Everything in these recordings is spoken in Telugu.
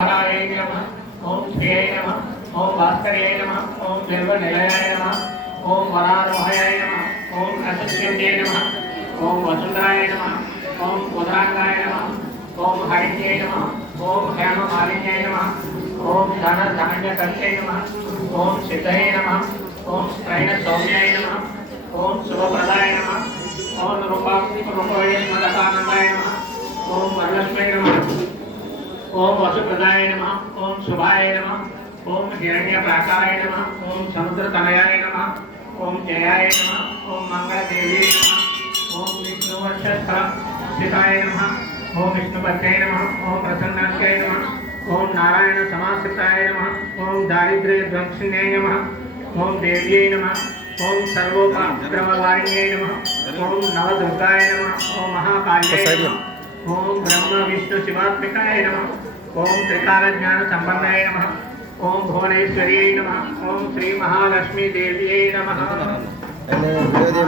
మహారాయ నమ ఓం శ్రీయ నమ ఓం భాస్కర్యాయ నమ ఓం నిర్వనిలయాయ నమ ఓం వరారోహయాయ నమ ఓం అసత్యంజయ నమ ఓం వసుంధరాయ నమ ఓం ఉదరాంగాయ నమ ఓం హరిత్యై నమ ఓం హేమ మాలిన్యాయ నమ ఓం ధన ధాన్య కర్త్యై నమ ఓం సిద్ధయ నమ ఓం స్త్రైణ సౌమ్యాయ నమ ఓం శుభప్రదాయ నమ ఓం వరలక్ష్మీ నమ ఓం వసుప్రదాయ నమ ఓం శుభాయ నమ ఓం హిరణ్య ప్రాకారాయ నమ ఓం సముద్రతనయాయ నమ ఓం జయాయ నమ ఓం మంగళదేవి నమ ఓం విష్ణువర్షస్థితాయ నమ ఓం విష్ణుపత్యాయ నమ ఓం ప్రసన్నాఖ్యాయ నమ ఓం నారాయణ సమాశ్రితాయ నమ ఓం దారిద్ర్య ధ్వంసిన్యాయ నమ ఓం దేవ్యై నమ ఓం సర్వోపక్రమవారిణ్యై నమ ఓం నవదుర్గాయ నమ ఓం మహాకాళ్యాయ నమ ఓం బ్రహ్మ విష్ణు శివాత్మికాయ నమ ఓం త్రికాల జ్ఞాన సంబంధాయ నమ. ఓం భువనేశ్వర్యై నమ. ఓం శ్రీ మహాలక్ష్మీ దేవి అయి నమ వీడియో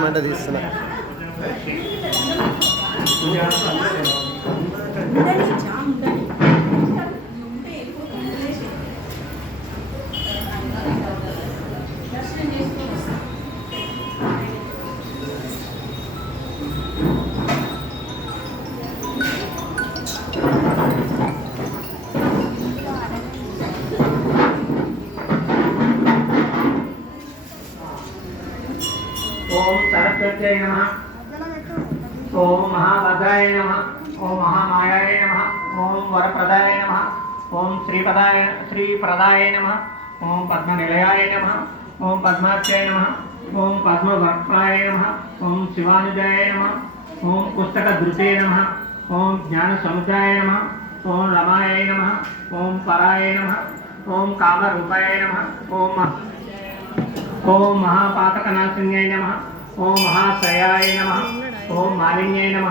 ओम सरस्वत्यै नमः ओम महाभद्राय नमः ओम महामायाय नमः ओम वरप्रदाय नमः ओम श्रीपदाय श्रीप्रदाय नमः ओम पद्मनिलयाय नमः ओम पद्माक्षय नमः ओम पद्मवर्पाय नमः ओम शिवानुजाय नमः ओम पुस्तकधृते नमः ओम ज्ञानसमुद्राय नमः ओम रमाय नमः ओम पराय नमः ओम कामरूपाय नमः ओम ఓం మహాపాతక నాశిన్యాయ నమ ఓం మహాశయాయ నమ ఓం మాలిన్యాయ నమ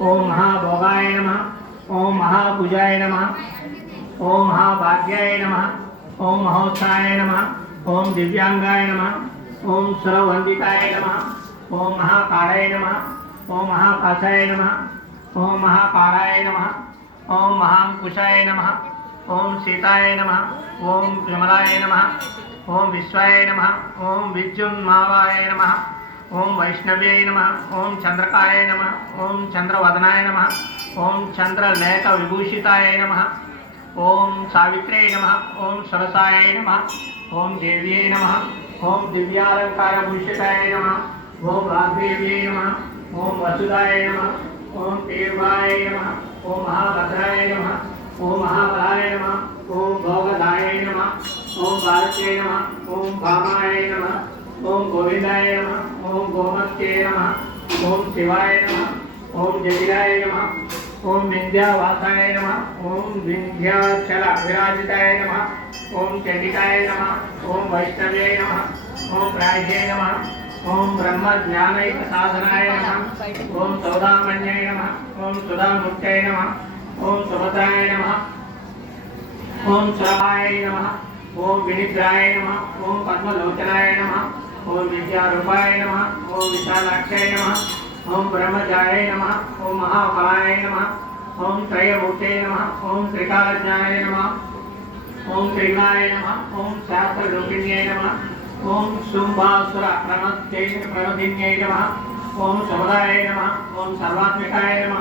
ఓం మహాభోగాయ నమ ఓం మహాభుజాయ నమ ఓం మహాభాగ్యాయ నమ ఓం మహోత్సాయ నమ ఓం దివ్యాంగాయ నమ ఓం సురవందితాయ నమ ఓం మహాకాళాయ నమ ఓం మహాకాశాయ నమ ఓం మహాకాళాయ నమ ఓం మహాంకుశాయ నమ ఓం సీతాయ నమ ఓం విమలాయ నమ ఓం విశ్వాయ నమ ఓం విద్యున్మావాయ నమ ఓం వైష్ణవ్యై నమ ఓం చంద్రకాయ నమ ఓం చంద్రవదనాయ నమ ఓం చంద్రలేఖ విభూషితాయ నమ ఓం సావిత్రే నమ ఓం సరసాయ నమ ఓం దేవ్యై నమ ఓం దివ్యాలంకార భూషితాయ నమ ఓం రాగ్దేవ్యై నమ ఓం వసుదాయ నమ ఓం దేవాయ నమ ఓం మహాభద్రాయ నమ ఓం మహాభ భారత్యై నమ ఓం భామాయ నమ ఓం గోవిందాయ నమ ఓం గోమత్యై నమ ఓం శివాయ నమ ఓం జగిరాయ నమ ఓం వింధ్యావాసాయ నమ ఓం వింధ్యాచల విరాజితాయ నమ ఓం చండికాయ నమ ఓం వైష్ణవే నమ ఓం ప్రాజ్యే నమ ఓం బ్రహ్మ జ్ఞానైక సాధనాయ నమ ఓం సౌదామణ్యాయ నమ ఓం సుధామూర్తయ నమ ఓం సుభద్రాయ నమ ఓం సురభాయ నమ ఓం వినిద్రాయ నమ ఓం పద్మలోచనాయ నమ ఓం విద్యారూపాయ నమ ఓం విశాలాక్షయ నమ ఓం బ్రహ్మజాయ నమ ఓం మహాకాయ నమ ఓం త్రయమూర్తే నమ ఓం త్రికాలజ్ఞాయ నమ ఓం త్రిగుణాయ నమ ఓం శాస్త్రలోకిన్యై నమ ఓం శుంభాసుర ప్రణతే ప్రణధిన్యై నమ ఓం సముదాయ నమ ఓం సర్వాత్మికాయ నమ